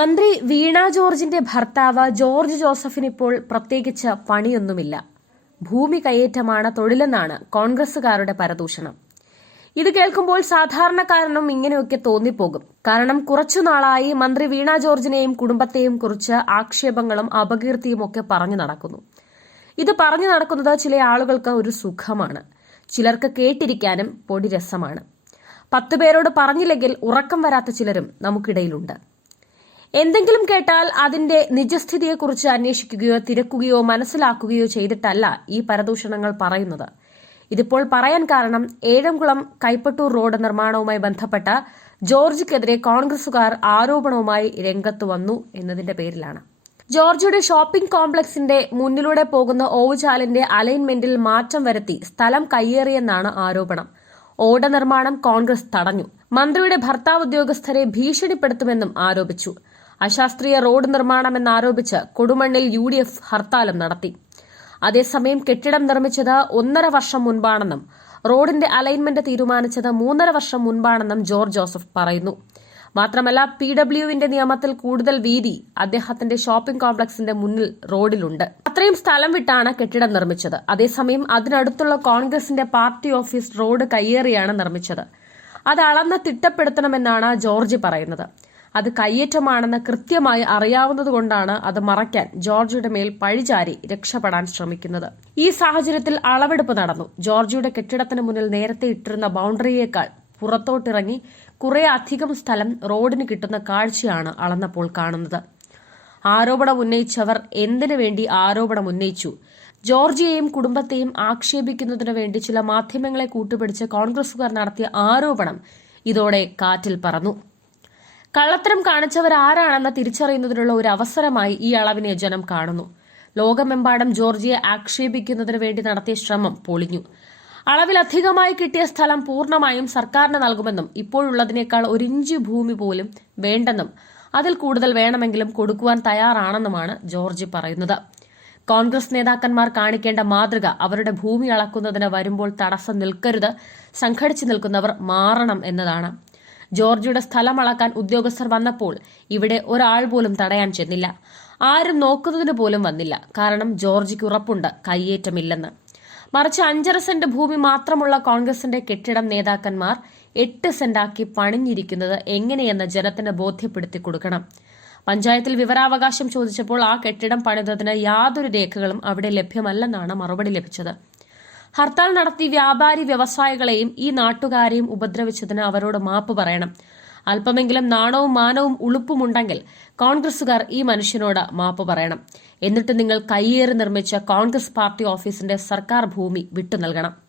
മന്ത്രി വീണ ജോർജിന്റെ ഭർത്താവ് ജോർജ് ജോസഫിന് ഇപ്പോൾ പ്രത്യേകിച്ച് പണിയൊന്നുമില്ല. ഭൂമി കയ്യേറ്റമാണ് തൊഴിലെന്നാണ് കോൺഗ്രസുകാരുടെ പരദൂഷണം. ഇത് കേൾക്കുമ്പോൾ സാധാരണക്കാരനും ഇങ്ങനെയൊക്കെ തോന്നിപ്പോകും. കാരണം കുറച്ചു നാളായി മന്ത്രി വീണ ജോർജിനെയും കുടുംബത്തെയും കുറിച്ച് ആക്ഷേപങ്ങളും അപകീർത്തിയും ഒക്കെ പറഞ്ഞു നടക്കുന്നു. ഇത് പറഞ്ഞു നടക്കുന്നത് ചില ആളുകൾക്ക് ഒരു സുഖമാണ്. ചിലർക്ക് കേട്ടിരിക്കാനും പൊടി രസമാണ്. പത്ത് പേരോട് പറഞ്ഞില്ലെങ്കിൽ ഉറക്കം വരാത്ത ചിലരും നമുക്കിടയിലുണ്ട്. എന്തെങ്കിലും കേട്ടാൽ അതിന്റെ നിജസ്ഥിതിയെക്കുറിച്ച് അന്വേഷിക്കുകയോ തിരക്കുകയോ മനസ്സിലാക്കുകയോ ചെയ്തിട്ടല്ല ഈ പരദൂഷണങ്ങൾ പറയുന്നത്. ഇതിപ്പോൾ പറയാൻ കാരണം ഏഴംകുളം കൈപ്പട്ടൂർ റോഡ് നിർമ്മാണവുമായി ബന്ധപ്പെട്ട ജോർജിക്കെതിരെ കോൺഗ്രസുകാർ ആരോപണവുമായി രംഗത്ത് വന്നു എന്നതിന്റെ പേരിലാണ്. ജോർജിയുടെ ഷോപ്പിംഗ് കോംപ്ലക്സിന്റെ മുന്നിലൂടെ പോകുന്ന ഓവുചാലിന്റെ അലൈൻമെന്റിൽ മാറ്റം വരുത്തി സ്ഥലം കയ്യേറിയെന്നാണ് ആരോപണം. ഓട നിർമ്മാണം കോൺഗ്രസ് തടഞ്ഞു. മന്ത്രിയുടെ ഭർത്താവ് ഉദ്യോഗസ്ഥരെ ഭീഷണിപ്പെടുത്തുമെന്നും ആരോപിച്ചു. അശാസ്ത്രീയ റോഡ് നിർമ്മാണമെന്നാരോപിച്ച് കൊടുമണ്ണിൽ യു ഡി എഫ് ഹർത്താലും നടത്തി. അതേസമയം കെട്ടിടം നിർമ്മിച്ചത് ഒന്നര വർഷം മുൻപാണെന്നും റോഡിന്റെ അലൈൻമെന്റ് തീരുമാനിച്ചത് മൂന്നര വർഷം മുൻപാണെന്നും ജോർജ് ജോസഫ് പറയുന്നു. മാത്രമല്ല പി ഡബ്ല്യുവിന്റെ നിയമത്തിൽ കൂടുതൽ വീതി അദ്ദേഹത്തിന്റെ ഷോപ്പിംഗ് കോംപ്ലക്സിന്റെ മുന്നിൽ റോഡിലുണ്ട്. അത്രയും സ്ഥലം വിട്ടാണ് കെട്ടിടം നിർമ്മിച്ചത്. അതേസമയം അതിനടുത്തുള്ള കോൺഗ്രസിന്റെ പാർട്ടി ഓഫീസ് റോഡ് കയ്യേറിയാണ് നിർമ്മിച്ചത്. അത് അളന്ന് തിട്ടപ്പെടുത്തണമെന്നാണ് ജോർജ് പറയുന്നത്. അത് കയ്യേറ്റമാണെന്ന് കൃത്യമായി അറിയാവുന്നതുകൊണ്ടാണ് അത് മറയ്ക്കാൻ ജോർജിയുടെ മേൽ പഴിചാരി രക്ഷപ്പെടാൻ ശ്രമിക്കുന്നത്. ഈ സാഹചര്യത്തിൽ അളവെടുപ്പ് നടന്നു. ജോർജിയുടെ കെട്ടിടത്തിന് മുന്നിൽ നേരത്തെ ഇട്ടിരുന്ന ബൗണ്ടറിയേക്കാൾ പുറത്തോട്ടിറങ്ങി കുറെ അധികം സ്ഥലം റോഡിന് കിട്ടുന്ന കാഴ്ചയാണ് അളന്നപ്പോൾ കാണുന്നത്. ആരോപണം ഉന്നയിച്ചവർ എന്തിനു വേണ്ടി ആരോപണം ഉന്നയിച്ചു? ജോർജിയെയും കുടുംബത്തെയും ആക്ഷേപിക്കുന്നതിനു വേണ്ടി ചില മാധ്യമങ്ങളെ കൂട്ടുപിടിച്ച് കോൺഗ്രസുകാർ നടത്തിയ ആരോപണം ഇതോടെ കാറ്റിൽ പറന്നു. കള്ളത്തരം കാണിച്ചവർ ആരാണെന്ന് തിരിച്ചറിയുന്നതിനുള്ള ഒരു അവസരമായി ഈ അളവിനെ ജനം കാണുന്നു. ലോകമെമ്പാടും ജോർജിയെ ആക്ഷേപിക്കുന്നതിന് വേണ്ടി നടത്തിയ ശ്രമം പൊളിഞ്ഞു. അളവിലധികമായി കിട്ടിയ സ്ഥലം പൂർണമായും സർക്കാരിന് നൽകുമെന്നും ഇപ്പോഴുള്ളതിനേക്കാൾ ഒരിഞ്ച് ഭൂമി പോലും വേണ്ടെന്നും അതിൽ കൂടുതൽ വേണമെങ്കിലും കൊടുക്കുവാൻ തയ്യാറാണെന്നുമാണ് ജോർജ് പറയുന്നത്. കോൺഗ്രസ് നേതാക്കന്മാർ കാണിക്കേണ്ട മാതൃക അവരുടെ ഭൂമി അളക്കുന്നതിന് വരുമ്പോൾ തടസ്സം നിൽക്കരുത് സംഘടിച്ചു നിൽക്കുന്നവർ മാറണം എന്നതാണ്. ജോർജിയുടെ സ്ഥലം അളക്കാൻ ഉദ്യോഗസ്ഥർ വന്നപ്പോൾ ഇവിടെ ഒരാൾ പോലും തടയാൻ ചെന്നില്ല. ആരും നോക്കുന്നതിന് പോലും വന്നില്ല. കാരണം ജോർജിക്ക് ഉറപ്പുണ്ട് കയ്യേറ്റമില്ലെന്ന്. മറിച്ച് അഞ്ചര സെന്റ് ഭൂമി മാത്രമുള്ള കോൺഗ്രസിന്റെ കെട്ടിടം നേതാക്കന്മാർ എട്ട് സെന്റാക്കി പണിഞ്ഞിരിക്കുന്നത് എങ്ങനെയെന്ന് ജനത്തിന് ബോധ്യപ്പെടുത്തി കൊടുക്കണം. പഞ്ചായത്തിൽ വിവരാവകാശം ചോദിച്ചപ്പോൾ ആ കെട്ടിടം പണിതതിന് യാതൊരു രേഖകളും അവിടെ ലഭ്യമല്ലെന്നാണ് മറുപടി ലഭിച്ചത്. ഹർത്താൽ നടത്തി വ്യാപാരി വ്യവസായികളെയും ഈ നാട്ടുകാരെയും ഉപദ്രവിച്ചതിന് അവരോട് മാപ്പ് പറയണം. അല്പമെങ്കിലും നാണവും മാനവും ഉളുപ്പുമുണ്ടെങ്കിൽ കോൺഗ്രസുകാർ ഈ മനുഷ്യനോട് മാപ്പ് പറയണം. എന്നിട്ട് നിങ്ങൾ കയ്യേറി നിർമ്മിച്ച കോൺഗ്രസ് പാർട്ടി ഓഫീസിന്റെ സർക്കാർ ഭൂമി വിട്ടു നൽകണം.